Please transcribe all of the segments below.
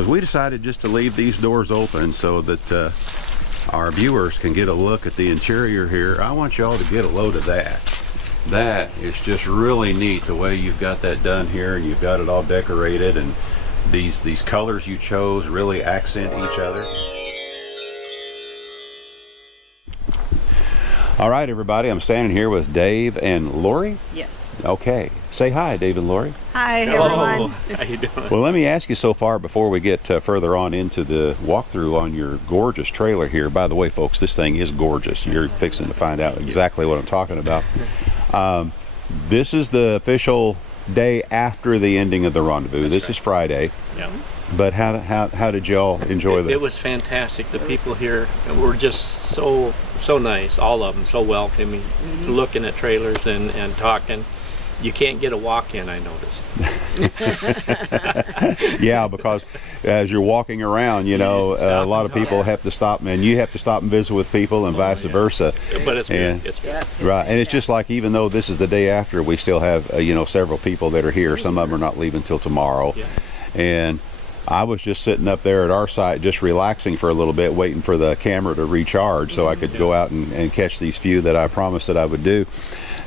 because we decided just to leave these doors open so that our viewers can get a look at the interior here. I want y'all to get a load of that. That is just really neat, the way you've got that done here, and you've got it all decorated, and these colors you chose really accent each other. All right, everybody, I'm standing here with Dave and Lori. Yes. Okay, say hi, Dave and Lori. Hi, Hello. everyone. How you doing? Well, let me ask you so far before we get further on into the walkthrough on your gorgeous trailer here. By the way, folks, this thing is gorgeous. You're fixing to find out exactly what I'm talking about. This is the official day after the ending of the rendezvous. This is Friday. Yeah. But how did y'all enjoy It was fantastic. The people here were just so nice, all of them, so welcoming, looking at trailers and talking. You can't get a walk-in, I noticed. Yeah, because as you're walking around, you know, a lot of people have to stop, and you have to stop and visit with people, and vice versa. But it's And- good. It's good. Right, and it's just like, even though this is the day after, we still have you know, several people that are here. Some of them are not leaving till tomorrow. Yeah. And I was just sitting up there at our site, just relaxing for a little bit, waiting for the camera to recharge so I could go out and catch these few that I promised that I would do.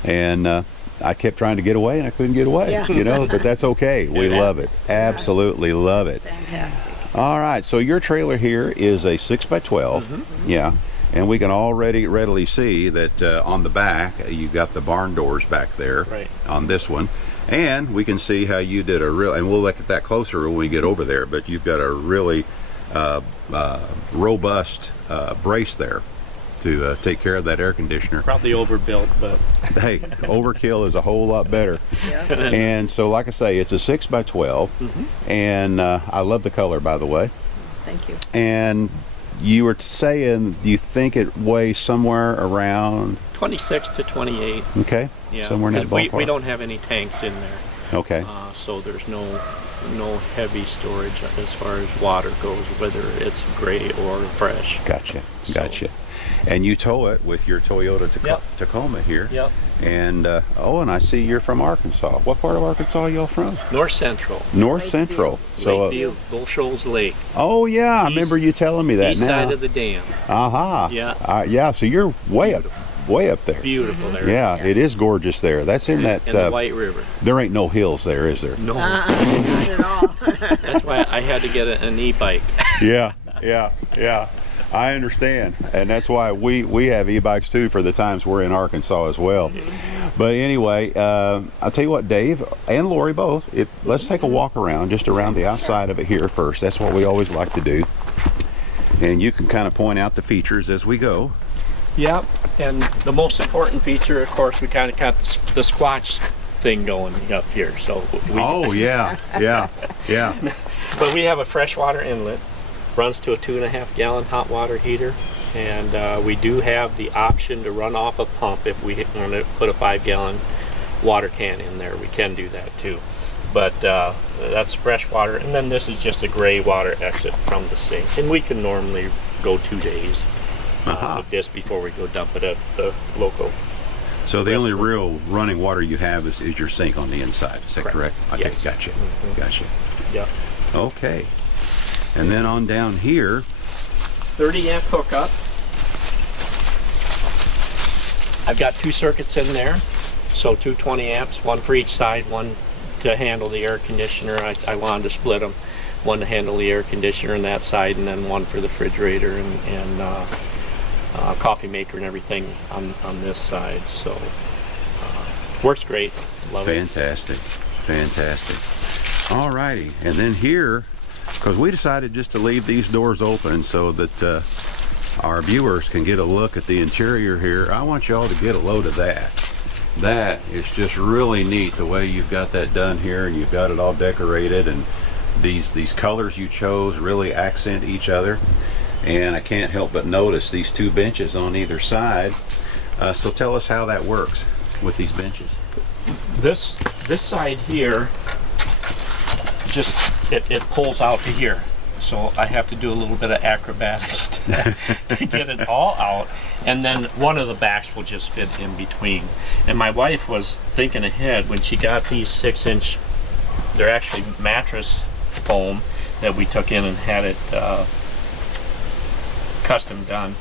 And I kept trying to get away, and I couldn't get away, Yeah. you know, but that's okay. We love it. Absolutely love it. Fantastic. All right, so your trailer here is a 6x12. Yeah, and we can already readily see that on the back, you've got the barn doors back there. Right. On this one. And we can see how you did a real, and we'll look at that closer when we get over there, but you've got a really robust brace there to take care of that air conditioner. Probably overbuilt, but Hey, overkill is a whole lot better. Yeah. And so, like I say, it's a 6x12, and I love the color, by the way. Thank you. And you were saying you think it weighs somewhere around, 26 to 28. okay, Yeah. somewhere in that 'Cause ballpark. we don't have any tanks in there, Okay. so there's no heavy storage as far as water goes, whether it's gray or fresh. Gotcha. So- Gotcha. And you tow it with your Toyota Yep. Tacoma here. Yep. And oh, and I see you're from Arkansas. What part of Arkansas are y'all from? North Central. North Lakeview. Central. So, Lakeview, Bull Shoals Lake, oh yeah, I East- remember you telling me that east now. side of the dam. Aha. Yeah. Yeah. So you're way up there. Beautiful there. Yeah, Yeah. it is gorgeous there. That's in that. And the White River. There ain't no hills there, is there? No, Not at all. that's why I had to get an e-bike. Yeah. I understand, and that's why we have e-bikes too for the times we're in Arkansas as well. But anyway, I'll tell you what, Dave and Lori both, let's take a walk around, just around the outside of it here first. That's what we always like to do. And you can kind of point out the features as we go. Yep, and the most important feature, of course, we kind of got the Squatch thing going up here. So we, yeah. but we have a freshwater inlet, runs to a 2.5 gallon hot water heater, and we do have the option to run off a pump if we want to put a 5 gallon water can in there. We can do that too. But that's fresh water, and then this is just a gray water exit from the sink, and we can normally go 2 days with this before we go dump it at the local. So the only real running water you have is your sink on the inside. Is that correct? Okay, Yes. gotcha. Gotcha. Yeah. Okay. And then on down here, 30 amp hookup. I've got 2 circuits in there, so 220 amps, one for each side, one to handle the air conditioner. I wanted to split them, one to handle the air conditioner on that side, and then one for the refrigerator and coffee maker and everything on this side. So works great. Love it. fantastic. All righty, and then here, because we decided just to leave these doors open so that our viewers can get a look at the interior here, I want y'all to get a load of that. That is just really neat, the way you've got that done here, and you've got it all decorated, and these colors you chose really accent each other. And I can't help but notice these 2 benches on either side. So tell us how that works with these benches. This side here, just it pulls out to here, so I have to do a little bit of acrobatics to get it all out, and then one of the backs will just fit in between. And my wife was thinking ahead when she got these 6-inch, they're actually mattress foam, that we took in and had it custom done.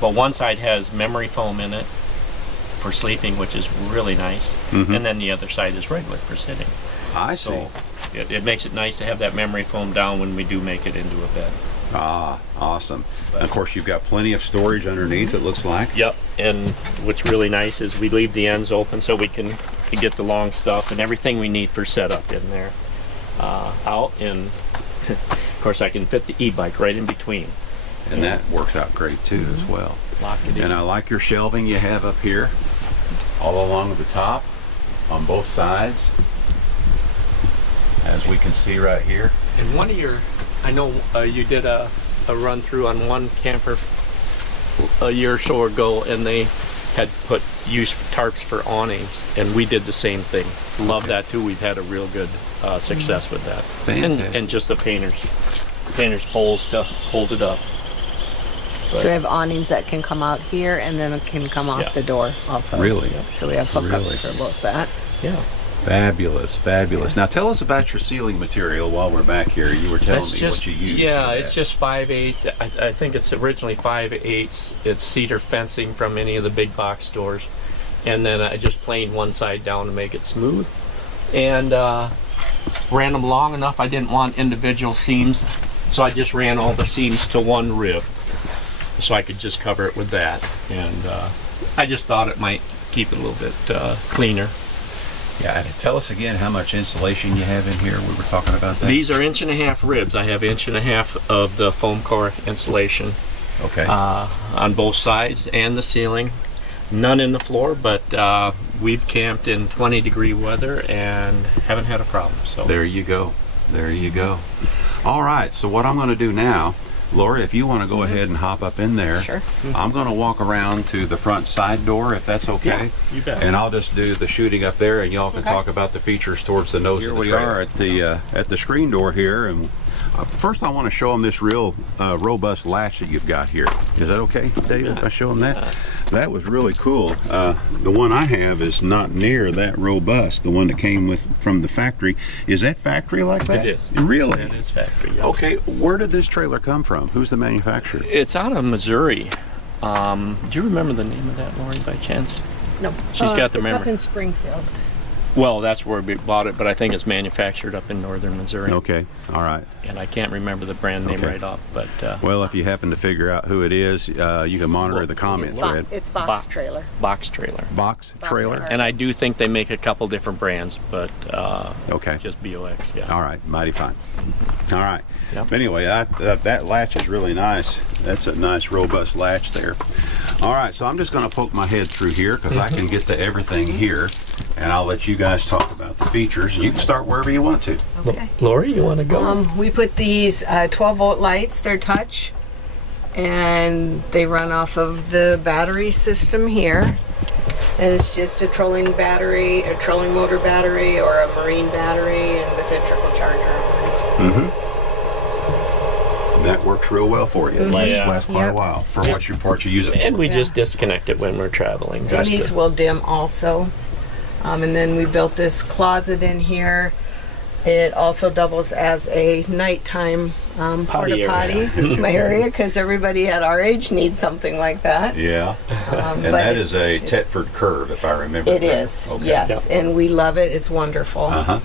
But one side has memory foam in it for sleeping, which is really nice, and then the other side is regular for sitting. I see. So it makes it nice to have that memory foam down when we do make it into a bed. Ah, awesome. And of course, you've got plenty of storage underneath, it looks like. Yep, and what's really nice is we leave the ends open so we can get the long stuff and everything we need for setup in there out. And of course, I can fit the e-bike right in between. And that works out great too as well. Lock it in. And I like your shelving you have up here, all along the top, on both sides, as we can see right here. And one of your, I know you did a run through on one camper a year or so ago, and they had used tarps for awnings, and we did the same thing. Love that too. We've had a real good success with that. Fantastic. And just the painters poles to hold it up. So we have awnings that can come out here and then it can come off Yeah. the door also. Really? So we have hookups Really? for both that. Yeah. Fabulous, fabulous. Now tell us about your ceiling material while we're back here. You were telling me what you use. Yeah, for it's that. just 5/8. I think it's originally 5/8. It's cedar fencing from any of the big box stores, and then I just planed one side down to make it smooth, and ran them long enough. I didn't want individual seams, so I just ran all the seams to one rib, so I could just cover it with that. And I just thought it might keep it a little bit cleaner. Yeah, and tell us again how much insulation you have in here. We were talking about that. These are 1.5 inch ribs. I have 1.5 inch of the foam core insulation. Okay. On both sides and the ceiling. None in the floor, but we've camped in 20-degree weather and haven't had a problem. So There you go. There you go. All right, so what I'm going to do now, Lori, if you want to go ahead and hop up in there, Sure. I'm going to walk around to the front side door, if that's okay. you bet. And I'll just do the shooting up there, and y'all can talk about the features towards the nose of the trailer. Here we are at the screen door here, and first I want to show them this real robust latch that you've got here. Is that okay, David, if I show them that? That was really cool. The one I have is not near that robust, the one that came from the factory. Is that factory like that? It is. Really? It is factory. Yeah. Okay, where did this trailer come from? Who's the manufacturer? It's out of Missouri. Do you remember the name of that, Lauren, by chance? No. She's got the it's up memory. in Springfield. Well, that's where we bought it, but I think it's manufactured up in northern Missouri. Okay, all right. And I can't remember the brand name Okay. right off, but Well, if you happen to figure out who it is, you can monitor the comment It's, thread. it's box Box. trailer. box trailer. Box trailer? trailer. And I do think they make a couple different brands, but Okay. just BOX, yeah. All right, mighty fine. All right. Yep. Anyway, that latch is really nice. That's a nice, robust latch there. All right, so I'm just going to poke my head through here because I can get to everything here, and I'll let you guys talk about the features. You can start wherever you want to. Okay. Lori, you want to go? We put these 12-volt lights. They're touch, and they run off of the battery system here. And it's just a trolling battery, a trolling motor battery, or a marine battery, and with a trickle charger on it. That works real well for you. It lasts quite a Yep. while for what you use it for. And we Yeah. just disconnect it when we're traveling. And just these to- will dim also. And then we built this closet in here. It also doubles as a nighttime porta Potty potty area because everybody at our age needs something like that. Yeah. And but that is a Tetford curve, if I remember. It correctly. is, Okay. yes, and we love it. It's wonderful. Uh-huh.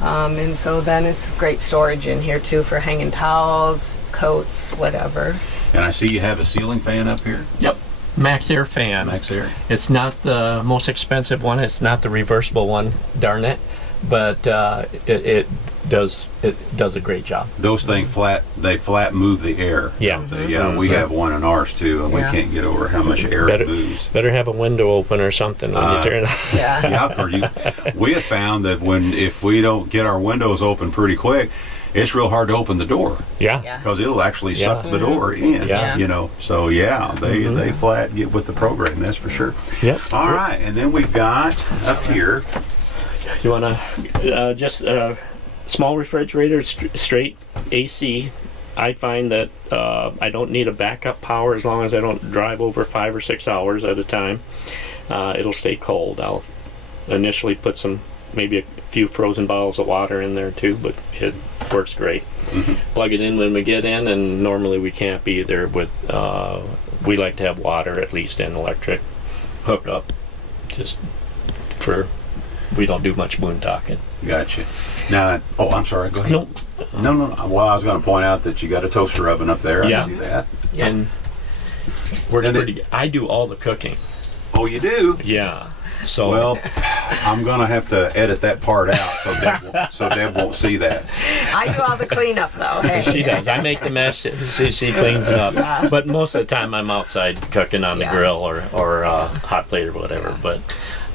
And so then it's great storage in here too for hanging towels, coats, whatever. And I see you have a ceiling fan up here. Yep. Max Air fan. Max Air. It's not the most expensive one. It's not the reversible one, darn it. But it does a great job. Those things they flat move the air. Yeah. don't they? Yeah, we have one in ours too, and we Yeah. can't get over how much air Better, it moves. better have a window open or something when you turn it on. Yeah. Yeah, we have found that if we don't get our windows open pretty quick, it's real hard to open the door Yeah. Yeah. because it'll actually suck Yeah. the door in. Yeah. You know, so yeah, they flat get with the program. That's for sure. Yep. All right, and then we've got up here. You want to just small refrigerator, straight AC. I find that I don't need a backup power as long as I don't drive over 5 or 6 hours at a time. It'll stay cold. I'll initially put maybe a few frozen bottles of water in there too, but works great. Plug it in when we get in, and normally we camp either with, we like to have water at least and electric hookup, just for, we don't do much boondocking. Gotcha. Now, oh, I'm sorry. Go ahead. Nope. No. Well, I was going to point out that you got a toaster oven up there. Yeah. I see that. And works And it- pretty good. I do all the cooking. Oh, you do? Yeah. So Well, I'm going to have to edit that part out so Deb won't see that. I do all the cleanup though. Hey. she does. I make the mess. She cleans it up. But most of the time, I'm outside cooking on the Yeah. grill or hot plate or whatever. But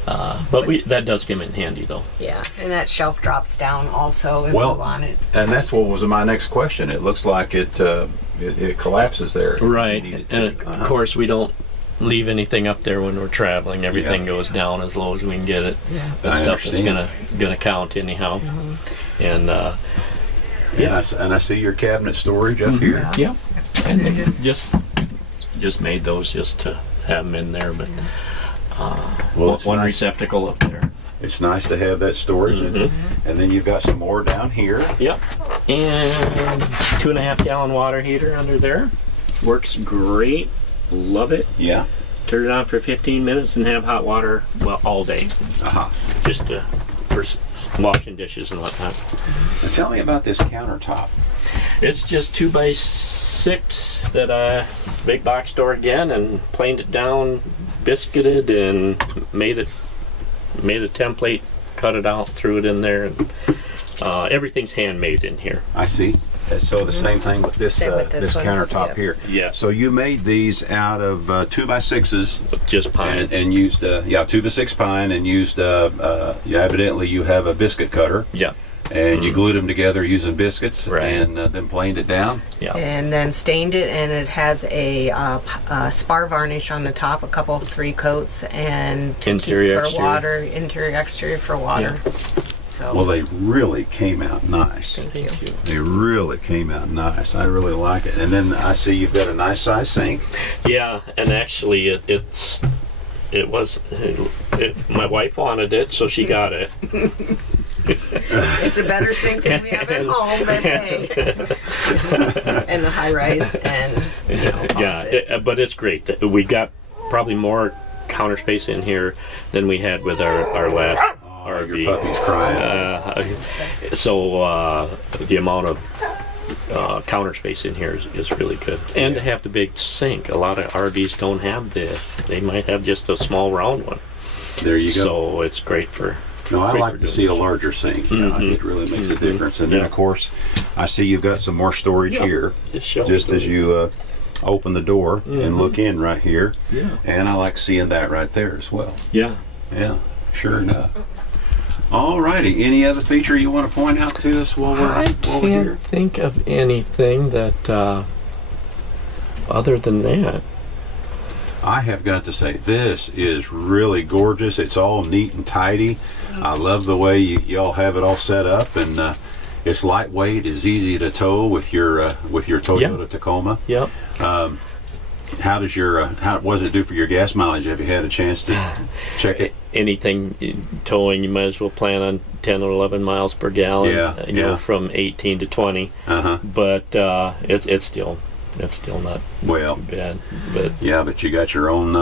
that does come in handy though. Yeah, and that shelf drops down also if Well, you want it. And that's what was my next question. It looks like it collapses there. if you Right. need it And to. of course, we don't leave anything up there when we're traveling. Everything Yeah. goes down as low as we can get it. Yeah. That I stuff is understand. gonna count anyhow. And And I see your cabinet storage up here. yeah, and They're they just- just made those just to have them in there, but Well, it's one nice. receptacle up there. It's nice to have that storage. And then you've got some more down here. Yep. And 2.5 gallon water heater under there. Works great. Love it. Yeah. Turn it on for 15 minutes and have hot water, well, all day. Uh-huh. Just for washing dishes and whatnot. Now tell me about this countertop. It's just 2x6 that I big box store again and planed it down, biscuited, and made a template, cut it out, threw it in there, and everything's handmade in here. I see. And so the same thing with this Same with this one. countertop Yep. here. Yes. So you made these out of 2x6s Just pine. and used 2x6 pine and used evidently you have a biscuit cutter Yeah. and you glued them together using biscuits Right. and then planed it down. Yeah. And then stained it, and it has a spar varnish on the top, a couple, 3 coats, and to Interior, keep for exterior. water, interior, exterior for water. So Well, they really came out nice. thank you. They really came out nice. I really like it. And then I see you've got a nice size sink. Yeah, and actually my wife wanted it, so she got it. It's a better sink than we have at home, but hey. And the high rise and Yeah, faucet. but it's great. We got probably more counter space in here than we had with our last RV. Your puppy's crying. So the amount of counter space in here is really good. And to have the big sink. A lot of RVs don't have this. They might have just a small round one. There you go. So it's great for... No, I great like for to doing see a larger sink. You know, it really makes a difference. And then, Yeah. of course, I see you've got some more storage Yeah, here. just shelf Just as storage. you open the door and look in right here. Yeah. And I like seeing that right there as well. Yeah. Yeah, sure enough. All righty. Any other feature you want to point out to us while I we're here? can't think of anything that, other than that. I have got to say, this is really gorgeous. It's all neat and tidy. I love the way y'all have it all set up, and it's lightweight. It's easy to tow with your Toyota Tacoma. Yep. How does what does it do for your gas mileage? Have you had a chance to check it? Anything towing, you might as well plan on 10 or 11 miles per gallon. Yeah, You know, yeah. from 18 to 20. Uh-huh. But it's still not Well, bad. But yeah, but you got your own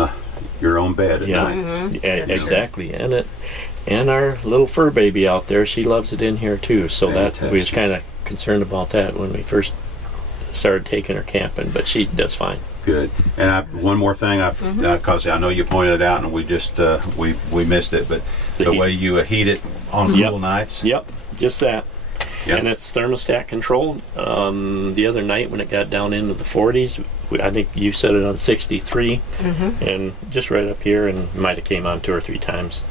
bed at yeah, night. exactly. And our little fur baby out there, she loves it in here too. So that we was Fantastic. kind of concerned about that when we first started taking her camping, but she does fine. Good. And one more thing, because I know you pointed it out, and we just we missed it, but the heat. way you heat it on cool Yep. nights. Yep, just that. Yep. And it's thermostat controlled. The other night when it got down into the 40s, I think you set it on 63, and just right up here, and might have came on 2 or 3 times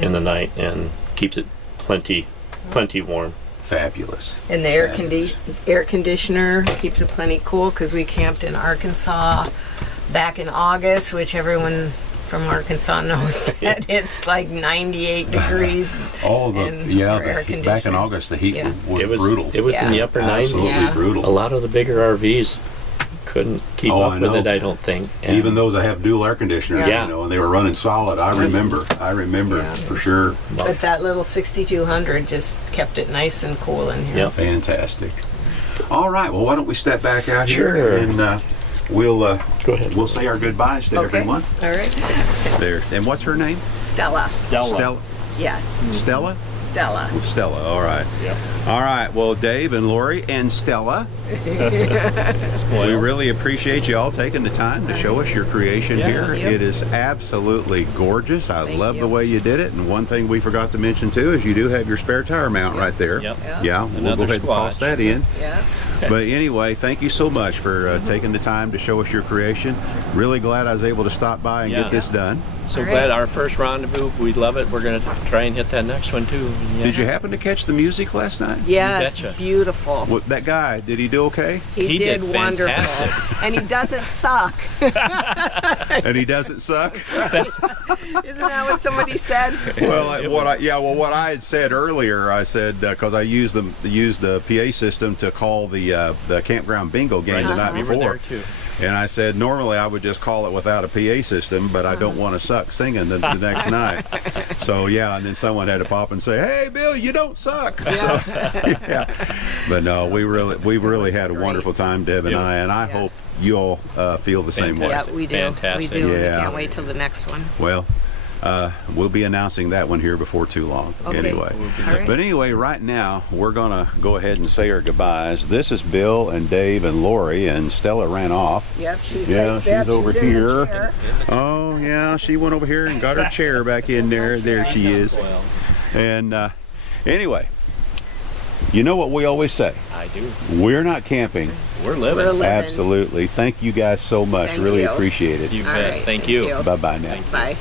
in the night, and keeps it plenty warm. Fabulous. And the air conditioner keeps it plenty cool because we camped in Arkansas back in August, which everyone from Arkansas knows that it's like 98 degrees. Oh, And yeah. for air Back in conditioning. August, the heat Yeah. was It was brutal. It was in the Yeah. upper 90s. Absolutely Yeah. brutal. A lot of the bigger RVs couldn't keep Oh, up I with know. it, I don't think. And Even those that have dual air conditioners, Yeah. you know, and they were running solid. I remember Yeah. for sure. But that little 6200 just kept it nice and cool in here. Yep. Fantastic. All right, well, why don't we step back out Sure. here and we'll Go ahead. we'll say our goodbyes to Okay. everyone. All right. There. And what's her name? Stella. Stella. Yes. Stella? Stella. Stella. All right. Yep. All right. Well, Dave and Lori and Stella, we really appreciate you all taking the time to show us your creation Yeah. here. Yep. It is absolutely gorgeous. I Thank love you. the way you did it. And one thing we forgot to mention too is you do have your spare tire mount right there. Yep. Yeah. Yeah, we'll go Another ahead and toss squatch. that in. Yeah. But anyway, thank you so much for taking the time to show us your creation. Really glad I was able to stop by and Yeah. get this done. So All right. glad our first rendezvous. We love it. We're going to try and hit that next one too. Yeah. Did you happen to catch the music last night? Yeah, it's betcha. beautiful. What, that guy, did he do okay? He did did wonderful. fantastic. And he doesn't suck. And he doesn't suck? Isn't that what somebody said? Well, what I had said earlier, I said because I used the PA system to call the campground bingo game the night We were there before, too. and I said normally I would just call it without a PA system, but I don't want to suck singing the next night. So yeah, and then someone had to pop and say, "Hey, Bill, you don't suck." So, yeah. But no, we really had a great. wonderful time, Deb and Yeah. I, and I hope you all feel the same way. Yeah, Fantastic. we do. Fantastic. We do. Yeah. We can't wait till the next one. Well, we'll be announcing that one here before too long. Okay. Anyway. All right. But anyway, right now we're gonna go ahead and say our goodbyes. This is Bill and Dave and Lori, and Stella ran off. Yep, she's Yeah, like she's that. over in the here. chair. Oh yeah, she went over here and got her chair back in there. There she is. Well, And anyway, you know what we always say: I do. we're not camping. We're living. We're living. Absolutely. Thank you guys so much. Thank really you. appreciate it. You All bet. right, Thank thank you. you. Bye bye now. Thank you. Bye.